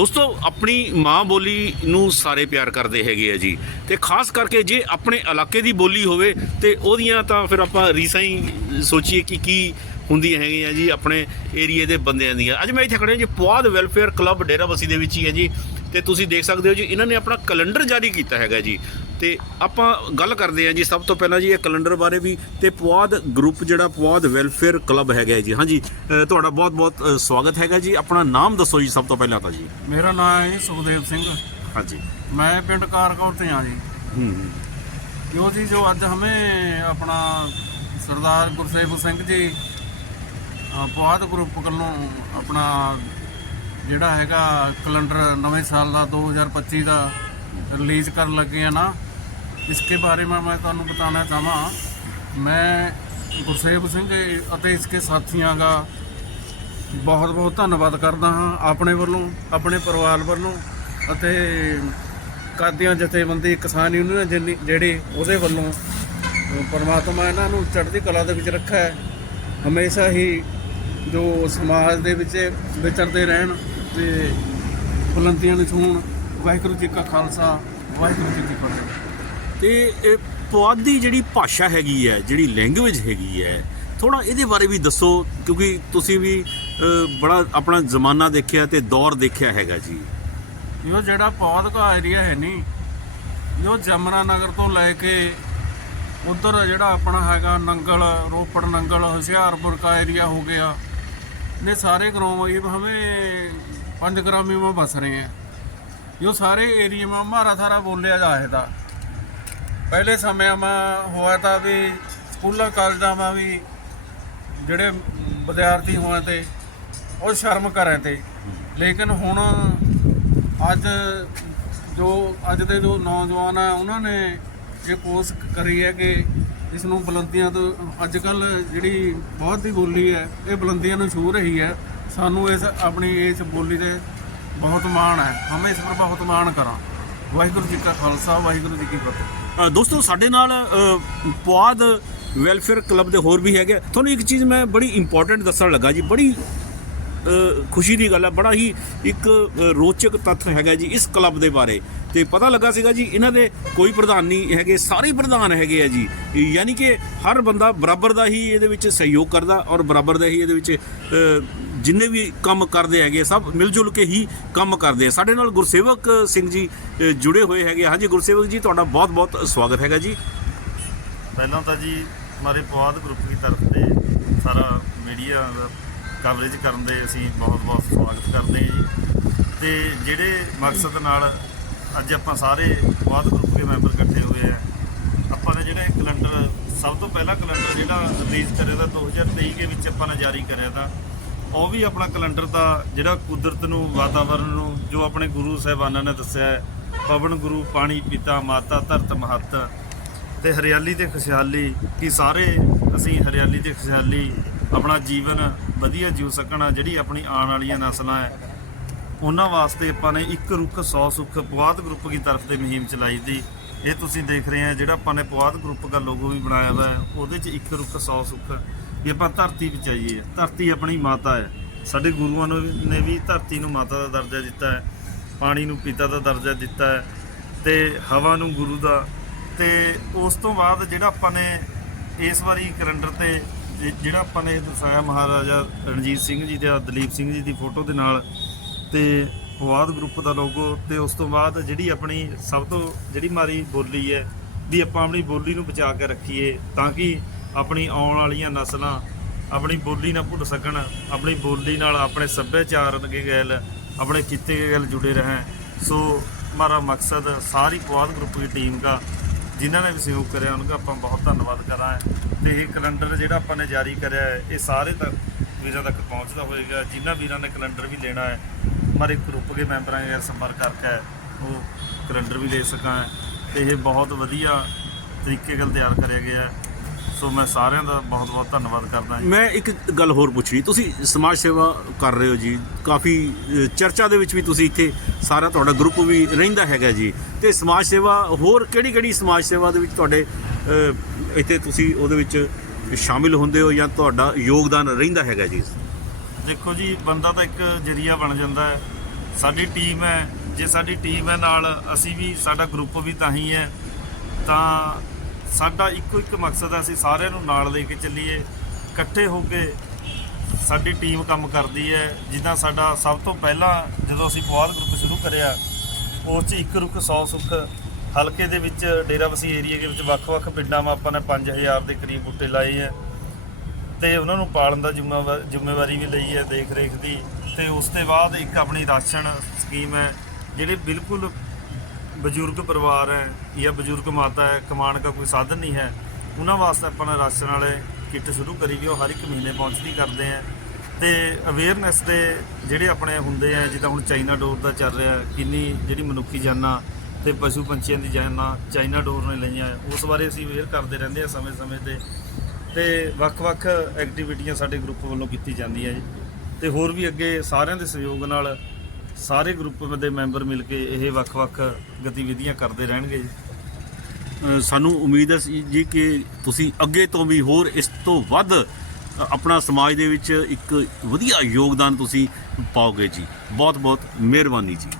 ਦੋਸਤੋ, ਆਪਣੀ ਮਾਂ ਬੋਲੀ ਨੂੰ ਸਾਰੇ ਪਿਆਰ ਕਰਦੇ ਹੈਗੇ ਆ ਜੀ। ਤੇ ਖਾਸ ਕਰਕੇ ਜੇ ਆਪਣੇ ਇਲਾਕੇ ਦੀ ਬੋਲੀ ਹੋਵੇ, ਤੇ ਉਹਦੀਆਂ ਤਾਂ ਫਿਰ ਆਪਾਂ ਰੀਸਾਂ ਹੀ ਸੋਚੀਏ ਕਿ ਕੀ ਹੁੰਦੀਆਂ ਹੈਗੀਆਂ ਜੀ ਆਪਣੇ ਏਰੀਏ ਦੇ ਬੰਦਿਆਂ ਦੀਆਂ। ਅੱਜ ਮੈਂ ਇੱਥੇ ਖੜਿਆ ਜੀ, ਪੁਆਧ ਵੈਲਫੇਅਰ ਕਲੱਬ ਡੇਰਾਬੱਸੀ ਦੇ ਵਿੱਚ ਹੀ ਹੈ ਜੀ। ਤੇ ਤੁਸੀਂ ਦੇਖ ਸਕਦੇ ਹੋ ਜੀ, ਇਹਨਾਂ ਨੇ ਆਪਣਾ ਕੈਲੰਡਰ ਜਾਰੀ ਕੀਤਾ ਹੈਗਾ ਜੀ। ਤੇ ਆਪਾਂ ਗੱਲ ਕਰਦੇ ਹਾਂ ਜੀ ਸਭ ਤੋਂ ਪਹਿਲਾਂ ਜੀ ਇਹ ਕੈਲੰਡਰ ਬਾਰੇ ਵੀ ਤੇ ਪੁਆਧ ਗਰੁੱਪ ਜਿਹੜਾ ਪੁਆਧ ਵੈਲਫੇਅਰ ਕਲੱਬ ਹੈਗਾ ਜੀ। ਹਾਂਜੀ ਤੁਹਾਡਾ ਬਹੁਤ ਬਹੁਤ ਸਵਾਗਤ ਹੈਗਾ ਜੀ। ਆਪਣਾ ਨਾਮ ਦੱਸੋ ਜੀ ਸਭ ਤੋਂ ਪਹਿਲਾਂ ਤਾਂ ਜੀ। ਮੇਰਾ ਨਾਮ ਹੈ ਸੁਖਦੇਵ ਸਿੰਘ। ਹਾਂਜੀ। ਮੈਂ ਪਿੰਡ ਕਾਰਕੌਰ ਤੇ ਹਾਂ ਜੀ। ਹੂੰ ਜੋ ਜੀ ਜੋ ਅੱਜ ਹਮੇ ਆਪਣਾ ਸਰਦਾਰ ਗੁਰਸੇਵ ਸਿੰਘ ਜੀ ਪੁਆਧ ਗਰੁੱਪ ਵੱਲੋਂ ਆਪਣਾ ਜਿਹੜਾ ਹੈਗਾ ਕੈਲੰਡਰ ਨਵੇਂ ਸਾਲ ਦਾ 2025 ਦਾ ਰਿਲੀਜ਼ ਕਰਨ ਲੱਗੇ ਆ ਨਾ। ਇਸਕੇ ਬਾਰੇ ਮੈਂ ਮੈਂ ਤੁਹਾਨੂੰ ਬਤਾਉਣਾ ਚਾਹਾਂ ਮੈਂ ਗੁਰਸੇਵ ਸਿੰਘ ਅਤੇ ਇਸਕੇ ਸਾਥੀਆਂ ਦਾ ਬਹੁਤ ਬਹੁਤ ਧੰਨਵਾਦ ਕਰਦਾ ਹਾਂ ਆਪਣੇ ਵੱਲੋਂ, ਆਪਣੇ ਪਰਿਵਾਰ ਵੱਲੋਂ ਅਤੇ ਕਾਦੀਆਂ ਜਥੇਬੰਦੀ, ਕਿਸਾਨ ਯੂਨੀਅਨ ਜਿੰਨੀ- ਜਿਹੜੀ ਉਹਦੇ ਵੱਲੋਂ ਪਰਮਾਤਮਾ ਇਹਨਾਂ ਨੂੰ ਚੜ੍ਹਦੀ ਕਲਾ ਦੇ ਵਿੱਚ ਰੱਖਿਆ ਹੈ। ਹਮੇਸ਼ਾ ਹੀ ਜੋ ਸਮਾਜ ਦੇ ਵਿੱਚ ਵਿਚਰਦੇ ਰਹਿਣ ਤੇ ਬੁਲੰਦੀਆਂ ਨੂੰ ਛੂਹਣ ਵਾਹਿਗੁਰੂ ਜੀ ਕਾ ਖਾਲਸਾ, ਵਾਹਿਗੁਰੂ ਜੀ ਕੀ ਫਤਿਹ। ਤੇ ਇਹ ਪੁਆਧ ਦੀ ਜਿਹੜੀ ਭਾਸ਼ਾ ਹੈਗੀ ਹੈ ਜਿਹੜੀ ਲੈਂਗੁਏਜ ਹੈਗੀ ਹੈ ਥੋੜਾ ਇਹਦੇ ਬਾਰੇ ਵੀ ਦੱਸੋ ਕਿਉਂਕਿ ਤੁਸੀਂ ਵੀ ਅ, ਬੜਾ ਆਪਣਾ ਜ਼ਮਾਨਾ ਦੇਖਿਆ ਤੇ ਦੌਰ ਦੇਖਿਆ ਹੈਗਾ ਜੀ ਇਹ ਜਿਹੜਾ ਪੌਦ ਦਾ ਏਰੀਆ ਹੈ ਨਹੀਂ ਜੋ ਜਮਨਾ ਨਗਰ ਤੋਂ ਲੈ ਕੇ ਉਧਰ ਜਿਹੜਾ ਆਪਣਾ ਹੈਗਾ ਨੰਗਲ ਰੋਪੜ ਨੰਗਲ ਹੁਸ਼ਿਆਰਪੁਰ ਦਾ ਏਰੀਆ ਹੋ ਗਿਆ ਨੇ ਸਾਰੇ गांव ये हमें पंच ग्रामी में बस रहे हैं यो सारे एरिया में हमारा सारा बोलिया जाएगा ਪਹਿਲੇ ਸਮਿਆਂ में ਹੋਇਆ ਤਾਂ ਵੀ ਸਕੂਲਾਂ, ਕਾਲਜਾਂ में ਵੀ ਜਿਹੜੇ ਵਿਦਿਆਰਥੀ ਹੋਏ ਤੇ ਉਹ ਸ਼ਰਮ ਕਰੇ ਤੇ। ਲੇਕਿਨ ਹੁਣ ਅੱਜ ਜੋ, ਅੱਜ ਦੇ ਜੋ ਨੌਜਵਾਨ ਆ, ਉਹਨਾਂ ਨੇ ਇਹ ਕੋਸ਼ਿਸ਼ ਕਰੀ ਹੈ ਕਿ ਇਸ ਨੂੰ ਬੁਲੰਦੀਆਂ ਤੋਂ ਅੱਜ ਕੱਲ ਜਿਹੜੀ ਬਹੁਤ ਹੀ ਬੋਲੀ ਹੈ, ਇਹ ਬੁਲੰਦੀਆਂ ਨੂੰ ਛੂ ਰਹੀ ਹੈ। ਸਾਨੂੰ ਇਸ ਆਪਣੀ ਇਸ ਬੋਲੀ ਦੇ ਬਹੁਤ ਮਾਣ ਹੈ। ਹਮੇ ਇਸ ਪਰ ਬਹੁਤ ਮਾਣ ਕਰਾਂ। ਵਾਹਿਗੁਰੂ ਜੀ ਕਾ ਖਾਲਸਾ ਵਾਹਿਗੁਰੂ ਜੀ ਕੀ ਫਤਿਹ। ਅ, ਦੋਸਤੋ ਸਾਡੇ ਨਾਲ ਅ, ਪੁਆਧ ਵੈਲਫੇਅਰ ਕਲੱਬ ਦੇ ਹੋਰ ਵੀ ਹੈਗੇ ਤੁਹਾਨੂੰ ਇੱਕ ਚੀਜ਼ ਮੈਂ ਬੜੀ ਇੰਪੋਰਟੈਂਟ ਦੱਸਣ ਲੱਗਾ ਜੀ ਬੜੀ ਅ, ਖੁਸ਼ੀ ਦੀ ਗੱਲ ਹੈ ਬੜਾ ਹੀ ਇੱਕ ਅ, ਰੋਚਕ ਤੱਥ ਹੈਗਾ ਜੀ ਇਸ ਕਲੱਬ ਦੇ ਬਾਰੇ। ਤੇ ਪਤਾ ਲੱਗਾ ਸੀਗਾ ਜੀ ਇਹਨਾਂ ਦੇ ਕੋਈ ਪ੍ਰਧਾਨ ਨਹੀਂ ਹੈਗੇ ਸਾਰੇ ਪ੍ਰਧਾਨ ਹੈਗੇ ਆ ਜੀ। ਯਾਨੀ ਕਿ ਹਰ ਬੰਦਾ ਬਰਾਬਰ ਦਾ ਹੀ ਇਹਦੇ ਵਿੱਚ ਸਹਿਯੋਗ ਕਰਦਾ ਔਰ ਬਰਾਬਰ ਦਾ ਹੀ ਇਹਦੇ ਵਿੱਚ ਅ, ਜਿੰਨੇ ਵੀ ਕੰਮ ਕਰਦੇ ਹੈਗੇ, ਸਭ ਮਿਲ ਜੁਲ ਕੇ ਹੀ ਕੰਮ ਕਰਦੇ ਆ। ਸਾਡੇ ਨਾਲ ਗੁਰਸੇਵਕ ਸਿੰਘ ਜੀ ਜੁੜੇ ਹੋਏ ਹੈਗੇ ਹਾਂਜੀ, ਗੁਰਸੇਵਕ ਜੀ, ਤੁਹਾਡਾ ਬਹੁਤ ਬਹੁਤ ਸਵਾਗਤ ਹੈਗਾ ਜੀ। ਪਹਿਲਾਂ ਤਾਂ ਜੀ ਹਮਾਰੇ ਪਵਾਦ ਗਰੁੱਪ ਦੀ ਤਰਫ ਤੇ ਸਾਰਾ ਮੀਡੀਆ ਦਾ ਕਵਰੇਜ ਕਰਨ ਦੇ ਅਸੀਂ ਬਹੁਤ ਬਹੁਤ ਸਵਾਗਤ ਕਰਦੇ ਹਾਂ ਜੀ। ਤੇ ਜਿਹੜੇ ਮਕਸਦ ਨਾਲ ਅੱਜ ਆਪਾਂ ਸਾਰੇ ਪਵਾਦ ਗਰੁੱਪ ਦੇ ਮੈਂਬਰ ਇਕੱਠੇ ਹੋਏ ਆ, ਆਪਾਂ ਨੇ ਜਿਹੜਾ ਕੈਲੰਡਰ, ਸਭ ਤੋਂ ਪਹਿਲਾ ਕੈਲੰਡਰ ਜਿਹੜਾ ਰਿਲੀਜ਼ ਕਰਿਆ ਤਾਂ 2023 ਦੇ ਵਿੱਚ ਆਪਾਂ ਨੇ ਜਾਰੀ ਕਰਿਆ ਤਾਂ ਉਹ ਵੀ ਆਪਣਾ ਕੈਲੰਡਰ ਦਾ ਜਿਹੜਾ ਕੁਦਰਤ ਨੂੰ, ਵਾਤਾਵਰਨ ਨੂੰ, ਜੋ ਆਪਣੇ ਗੁਰੂ ਸਾਹਿਬਾਨਾਂ ਨੇ ਦੱਸਿਆ ਹੈ, ਪਵਨ ਗੁਰੂ, ਪਾਣੀ ਪਿਤਾ, ਮਾਤਾ, ਧਰਤ ਮਹੱਤ ਤੇ ਹਰਿਆਲੀ ਤੇ ਖੁਸ਼ਹਾਲੀ, ਕਿ ਸਾਰੇ ਅਸੀਂ ਹਰਿਆਲੀ ਤੇ ਖੁਸ਼ਹਾਲੀ ਆਪਣਾ ਜੀਵਨ ਵਧੀਆ ਜੀਉ ਸਕਣ, ਜਿਹੜੀ ਆਪਣੀ ਆਉਣ ਵਾਲੀਆਂ ਨਸਲਾਂ ਹੈ, ਉਹਨਾਂ ਵਾਸਤੇ ਆਪਾਂ ਨੇ ਇੱਕ ਰੁੱਖ 100 ਸੁੱਖ ਪੁਆਧ ਗਰੁੱਪ ਦੀ ਤਰਫ ਤੇ ਮੁਹਿੰਮ ਚਲਾਈ ਦੀ। ਇਹ ਤੁਸੀਂ ਦੇਖ ਰਹੇ ਆ ਜਿਹੜਾ ਆਪਾਂ ਨੇ ਪੁਆਧ ਗਰੁੱਪ ਦਾ ਲੋਗੋ ਵੀ ਬਣਾਇਆ ਹੋਇਆ ਉਹਦੇ 'ਚ ਇੱਕ ਰੁੱਖ 100 ਸੁੱਖ। ਵੀ ਆਪਾਂ ਧਰਤੀ ਵਿੱਚ ਆਈਏ। ਧਰਤੀ ਆਪਣੀ ਮਾਤਾ ਹੈ। ਸਾਡੇ ਗੁਰੂਆਂ ਨੂੰ ਨੇ ਵੀ ਧਰਤੀ ਨੂੰ ਮਾਤਾ ਦਾ ਦਰਜਾ ਦਿੱਤਾ ਹੈ। ਪਾਣੀ ਨੂੰ ਪਿਤਾ ਦਾ ਦਰਜਾ ਦਿੱਤਾ ਹੈ। ਤੇ ਹਵਾ ਨੂੰ ਗੁਰੂ ਦਾ। ਤੇ ਉਸ ਤੋਂ ਬਾਅਦ ਜਿਹੜਾ ਆਪਾਂ ਨੇ ਇਸ ਵਾਰੀ ਕੈਲੰਡਰ ਤੇ ਜਿ- ਜਿਹੜਾ ਆਪਾਂ ਨੇ ਦਸਾਇਆ ਮਹਾਰਾਜਾ ਰਣਜੀਤ ਸਿੰਘ ਜੀ ਤੇ ਦਲੀਪ ਸਿੰਘ ਜੀ ਦੀ ਫੋਟੋ ਦੇ ਨਾਲ ਤੇ ਫਵਾਦ ਗਰੁੱਪ ਦਾ ਲੋਗੋ ਤੇ ਉਸ ਤੋਂ ਬਾਅਦ ਜਿਹੜੀ ਆਪਣੀ ਸਭ ਤੋਂ ਜਿਹੜੀ ਮਾਰੀ ਬੋਲੀ ਹੈ ਵੀ ਆਪਾਂ ਆਪਣੀ ਬੋਲੀ ਨੂੰ ਬਚਾ ਕੇ ਰੱਖੀਏ ਤਾਂ ਕਿ ਆਪਣੀ ਆਉਣ ਵਾਲੀਆਂ ਨਸਲਾਂ, ਆਪਣੀ ਬੋਲੀ ਨਾ ਭੁੱਲ ਸਕਣ, ਆਪਣੀ ਬੋਲੀ ਨਾਲ ਆਪਣੇ ਸੱਭਿਆਚਾਰ ਦੇ ਗੈਲ, ਆਪਣੇ ਕਿੱਤੇ ਦੇ ਗੈਲ ਜੁੜੇ ਰਹਿਣ। ਸੋ ਹਮਾਰਾ ਮਕਸਦ ਸਾਰੀ ਫਵਾਦ ਗਰੁੱਪ ਦੀ ਟੀਮ ਦਾ, ਜਿਨ੍ਹਾਂ ਨੇ ਵੀ ਸਹਿਯੋਗ ਕਰਿਆ, ਉਹਨਾਂ ਦਾ ਆਪਾਂ ਬਹੁਤ ਧੰਨਵਾਦ ਕਰਾਂ ਤੇ ਇਹ ਕੈਲੰਡਰ ਜਿਹੜਾ ਆਪਾਂ ਨੇ ਜਾਰੀ ਕਰਿਆ ਹੈ, ਇਹ ਸਾਰੇ ਤੱਕ ਵੀਰਾਂ ਤੱਕ ਪਹੁੰਚਦਾ ਹੋਏਗਾ। ਜਿਨ੍ਹਾਂ ਵੀਰਾਂ ਨੇ ਕੈਲੰਡਰ ਵੀ ਲੈਣਾ ਹੈ ਹਮਾਰੇ ਗਰੁੱਪ ਦੇ ਮੈਂਬਰਾਂ ਨਾਲ ਸੰਪਰਕ ਕਰਕੇ ਉਹ ਕੈਲੰਡਰ ਵੀ ਲੈ ਸਕਾਂ ਤੇ ਇਹ ਬਹੁਤ ਵਧੀਆ ਤਰੀਕੇ ਨਾਲ ਤਿਆਰ ਕਰਿਆ ਗਿਆ ਹੈ। ਸੋ ਮੈਂ ਸਾਰਿਆਂ ਦਾ ਬਹੁਤ ਬਹੁਤ ਧੰਨਵਾਦ ਕਰਦਾ ਹਾਂ ਮੈਂ ਇੱਕ ਗੱਲ ਹੋਰ ਪੁੱਛਣੀ ਤੁਸੀਂ ਸਮਾਜ ਸੇਵਾ ਕਰ ਰਹੇ ਹੋ ਜੀ ਕਾਫੀ ਅ, ਚਰਚਾ ਦੇ ਵਿੱਚ ਵੀ ਤੁਸੀਂ ਇੱਥੇ ਸਾਰਾ ਤੁਹਾਡਾ ਗਰੁੱਪ ਵੀ ਰਹਿੰਦਾ ਹੈਗਾ ਜੀ। ਤੇ ਸਮਾਜ ਸੇਵਾ ਹੋਰ ਕਿਹੜੀ ਕਿਹੜੀ ਸਮਾਜ ਸੇਵਾ ਦੇ ਵਿੱਚ ਤੁਹਾਡੇ ਅ, ਇੱਥੇ ਤੁਸੀਂ ਉਹਦੇ ਵਿੱਚ ਸ਼ਾਮਿਲ ਹੁੰਦੇ ਹੋ ਜਾਂ ਤੁਹਾਡਾ ਯੋਗਦਾਨ ਰਹਿੰਦਾ ਹੈਗਾ ਜੀ? ਦੇਖੋ ਜੀ ਬੰਦਾ ਤਾਂ ਇੱਕ ਜਰੀਆ ਬਣ ਜਾਂਦਾ ਹੈ। ਸਾਡੀ ਟੀਮ ਹੈ। ਜੇ ਸਾਡੀ ਟੀਮ ਹੈ ਨਾਲ ਅਸੀਂ ਵੀ ਸਾਡਾ ਗਰੁੱਪ ਵੀ ਤਾਂ ਹੀ ਹੈ। ਤਾਂ ਸਾਡਾ ਇੱਕੋ ਇੱਕ ਮਕਸਦ ਹੈ ਅਸੀਂ ਸਾਰਿਆਂ ਨੂੰ ਨਾਲ ਲੈ ਕੇ ਚੱਲੀਏ, ਇਕੱਠੇ ਹੋ ਕੇ ਸਾਡੀ ਟੀਮ ਕੰਮ ਕਰਦੀ ਹੈ। ਜਿੱਦਾਂ ਸਾਡਾ ਸਭ ਤੋਂ ਪਹਿਲਾਂ ਜਦੋਂ ਅਸੀਂ ਪੁਆਧ ਗਰੁੱਪ ਸ਼ੁਰੂ ਕਰਿਆ, ਉਸ 'ਚ ਇੱਕ ਰੁੱਖ 100 ਸੁੱਖ ਹਲਕੇ ਦੇ ਵਿੱਚ ਡੇਰਾਬਸੀ ਏਰੀਆ ਦੇ ਵਿੱਚ ਵੱਖ-ਵੱਖ ਪਿੰਡਾਂ 'ਮਾ ਆਪਾਂ ਨੇ 5000 ਦੇ ਕਰੀਬ ਬੂਟੇ ਲਾਏ ਹੈ। ਤੇ ਉਹਨਾਂ ਨੂੰ ਪਾਲਣ ਦਾ ਜ਼ਿੰਮੇਵਾ- ਜ਼ਿੰਮੇਵਾਰੀ ਵੀ ਲਈ ਹੈ ਦੇਖ ਰੇਖ ਦੀ। ਤੇ ਉਸ ਤੋਂ ਬਾਅਦ ਇੱਕ ਆਪਣੀ ਰਾਸ਼ਨ ਸਕੀਮ ਹੈ, ਜਿਹੜੇ ਬਿਲਕੁਲ ਬਜ਼ੁਰਗ ਪਰਿਵਾਰ ਹੈ ਜਾਂ ਬਜ਼ੁਰਗ ਮਾਤਾ ਹੈ, ਕਮਾਉਣ ਦਾ ਕੋਈ ਸਾਧਨ ਨਹੀਂ ਹੈ, ਉਹਨਾਂ ਵਾਸਤੇ ਆਪਾਂ ਰਾਸ਼ਨ ਵਾਲੇ ਕਿੱਟ ਸ਼ੁਰੂ ਕਰੀ ਵੀ ਉਹ ਹਰ ਇੱਕ ਮਹੀਨੇ ਪਹੁੰਚਦੀ ਕਰਦੇ ਆ। ਤੇ ਅਵੇਅਰਨੈਸ ਦੇ ਜਿਹੜੇ ਆਪਣੇ ਹੁੰਦੇ ਆ, ਜਿੱਦਾਂ ਹੁਣ ਚਾਈਨਾ ਡੋਰ ਦਾ ਚੱਲ ਰਿਹਾ, ਕਿੰਨੀ ਜਿਹੜੀ ਮਨੁੱਖੀ ਜਾਨਾਂ ਤੇ ਪਸ਼ੂ ਪੰਛੀਆਂ ਦੀ ਜਾਨਾਂ ਚਾਈਨਾ ਡੋਰ ਨੇ ਲਈਆਂ, ਉਸ ਬਾਰੇ ਅਸੀਂ ਅਵੇਅਰ ਕਰਦੇ ਰਹਿੰਦੇ ਆ ਸਮੇਂ-ਸਮੇਂ ਤੇ। ਤੇ ਵੱਖ-ਵੱਖ ਐਕਟੀਵਿਟੀਆਂ ਸਾਡੇ ਗਰੁੱਪ ਵੱਲੋਂ ਕੀਤੀ ਜਾਂਦੀਆਂ ਜੀ। ਤੇ ਹੋਰ ਵੀ ਅੱਗੇ ਸਾਰਿਆਂ ਦੇ ਸਹਿਯੋਗ ਨਾਲ ਸਾਰੇ ਗਰੁੱਪ ਦੇ ਮੈਂਬਰ ਮਿਲ ਕੇ ਇਹ ਵੱਖ-ਵੱਖ ਗਤੀਵਿਧੀਆਂ ਕਰਦੇ ਰਹਿਣਗੇ ਜੀ। ਸਾਨੂੰ ਉਮੀਦ ਹੈ ਜੀ ਕਿ ਤੁਸੀਂ ਅੱਗੇ ਤੋਂ ਵੀ ਹੋਰ ਇਸ ਤੋਂ ਵੱਧ ਆਪਣਾ ਸਮਾਜ ਦੇ ਵਿੱਚ ਇੱਕ ਵਧੀਆ ਯੋਗਦਾਨ ਤੁਸੀਂ ਪਾਓਗੇ ਜੀ। ਬਹੁਤ ਬਹੁਤ ਮਿਹਰਬਾਨੀ ਜੀ।